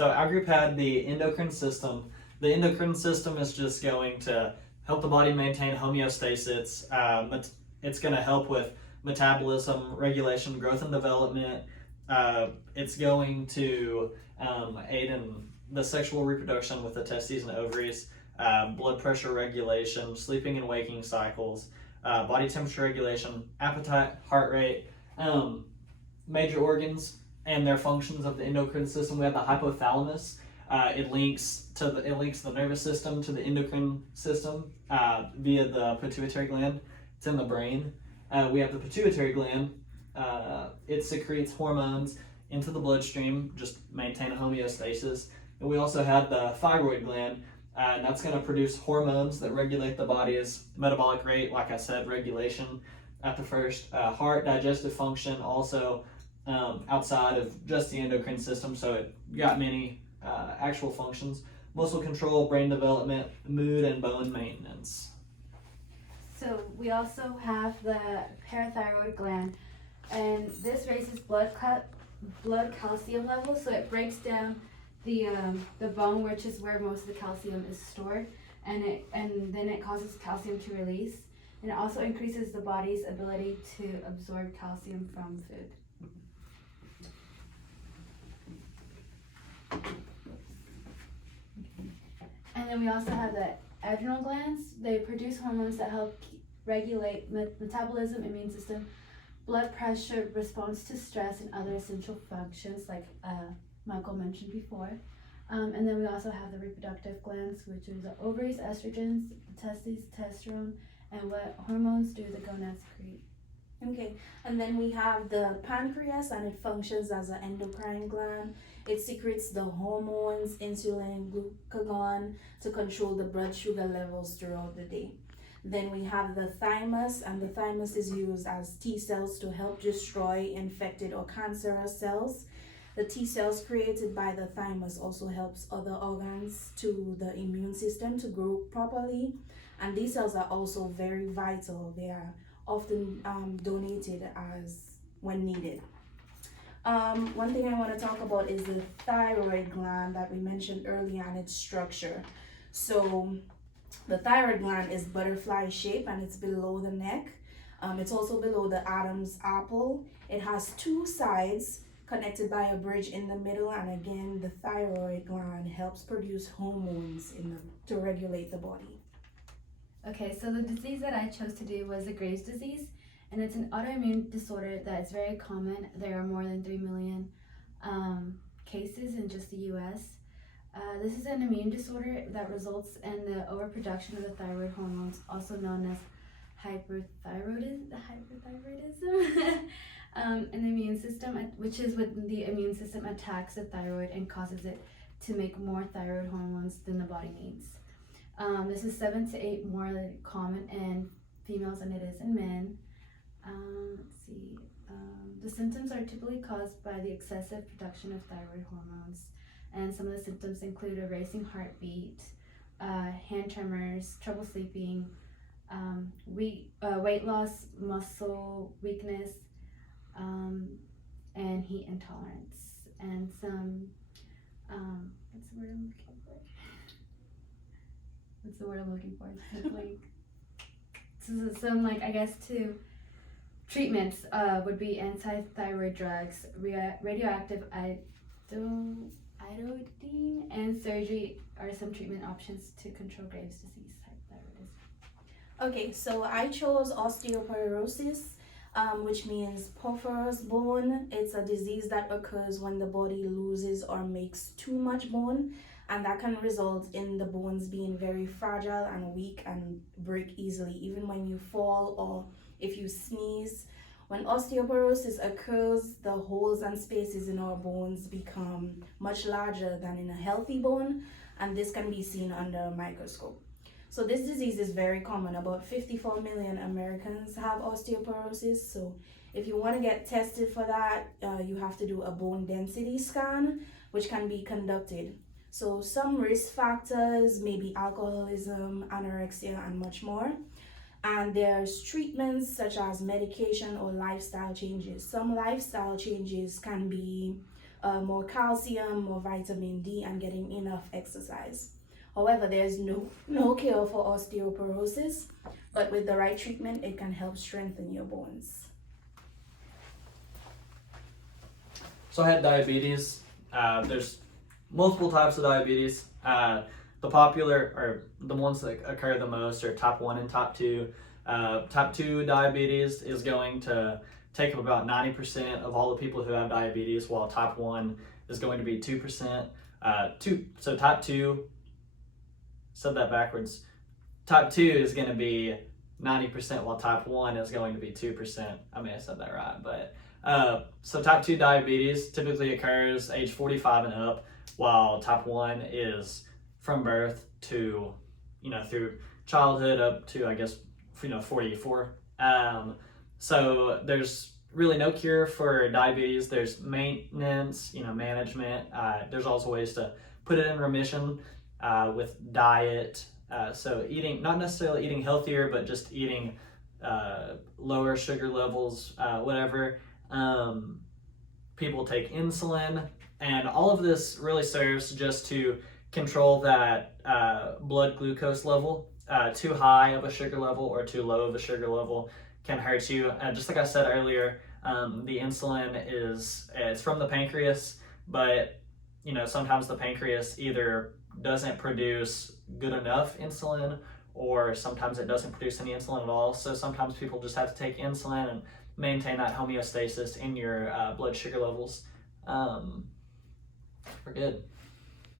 So our group had the endocrine system. The endocrine system is just going to help the body maintain homeostasis. It's going to help with metabolism, regulation, growth and development. It's going to aid in the sexual reproduction with the testes and ovaries, blood pressure regulation, sleeping and waking cycles, body temperature regulation, appetite, heart rate, major organs and their functions of the endocrine system. We have the hypothalamus. It links the nervous system to the endocrine system via the pituitary gland. It's in the brain. We have the pituitary gland. It secretes hormones into the bloodstream, just maintain homeostasis. And we also have the thyroid gland, and that's going to produce hormones that regulate the body's metabolic rate, like I said, regulation at the first. Heart, digestive function, also outside of just the endocrine system, so it got many actual functions. Muscle control, brain development, mood, and bone maintenance. So we also have the parathyroid gland, and this raises blood calcium levels, so it breaks down the bone, which is where most of the calcium is stored, and then it causes calcium to release, and it also increases the body's ability to absorb calcium from food. And then we also have the adrenal glands. They produce hormones that help regulate metabolism, immune system, blood pressure, response to stress, and other essential functions like Micheal mentioned before. And then we also have the reproductive glands, which are the ovaries, estrogens, the testes, testosterone, and what hormones do the gonads secrete. Okay, and then we have the pancreas, and it functions as an endocrine gland. It secretes the hormones, insulin, glucagon, to control the blood sugar levels throughout the day. Then we have the thymus, and the thymus is used as T cells to help destroy infected or cancerous cells. The T cells created by the thymus also helps other organs to the immune system to grow properly. And these cells are also very vital. They are often donated as when needed. One thing I want to talk about is the thyroid gland that we mentioned earlier and its structure. So the thyroid gland is butterfly shaped, and it's below the neck. It's also below the Adam's apple. It has two sides connected by a bridge in the middle, and again, the thyroid gland helps produce hormones to regulate the body. Okay, so the disease that I chose to do was the Graves' disease, and it's an autoimmune disorder that is very common. There are more than 3 million cases in just the US. This is an immune disorder that results in the overproduction of the thyroid hormones, also known as hyperthyroidism in the immune system, which is when the immune system attacks the thyroid and causes it to make more thyroid hormones than the body needs. This is 7 to 8 more common in females than it is in men. Let's see. The symptoms are typically caused by the excessive production of thyroid hormones, and some of the symptoms include a racing heartbeat, hand tremors, trouble sleeping, weight loss, muscle weakness, and heat intolerance, and some what's the word I'm looking for? Some treatments would be anti-thyroid drugs, radioactive iodine, and surgery are some treatment options to control Graves' disease hypothyroidism. Okay, so I chose osteoporosis, which means porphyrious bone. It's a disease that occurs when the body loses or makes too much bone, and that can result in the bones being very fragile and weak and break easily, even when you fall or if you sneeze. When osteoporosis occurs, the holes and spaces in our bones become much larger than in a healthy bone, and this can be seen under a microscope. So this disease is very common. About 54 million Americans have osteoporosis. So if you want to get tested for that, you have to do a bone density scan, which can be conducted. So some risk factors may be alcoholism, anorexia, and much more. And there's treatments such as medication or lifestyle changes. Some lifestyle changes can be more calcium, more vitamin D, and getting enough exercise. However, there's no cure for osteoporosis, but with the right treatment, it can help strengthen your bones. So I had diabetes. There's multiple types of diabetes. The popular, or the ones that occur the most, are type 1 and type 2. Type 2 diabetes is going to take up about 90% of all the people who have diabetes, while type 1 is going to be 2%. So type 2, said that backwards. Type 2 is going to be 90%, while type 1 is going to be 2%. I may have said that right, but so type 2 diabetes typically occurs age 45 and up, while type 1 is from birth to, through childhood up to, I guess, 44. So there's really no cure for diabetes. There's maintenance, management. There's also ways to put it in remission with diet. So eating, not necessarily eating healthier, but just eating lower sugar levels, whatever. People take insulin, and all of this really serves just to control that blood glucose level. Too high of a sugar level or too low of a sugar level can hurt you. Just like I said earlier, the insulin it's from the pancreas, but sometimes the pancreas either doesn't produce good enough insulin, or sometimes it doesn't produce any insulin at all. So sometimes people just have to take insulin and maintain that homeostasis in your blood sugar levels. We're good.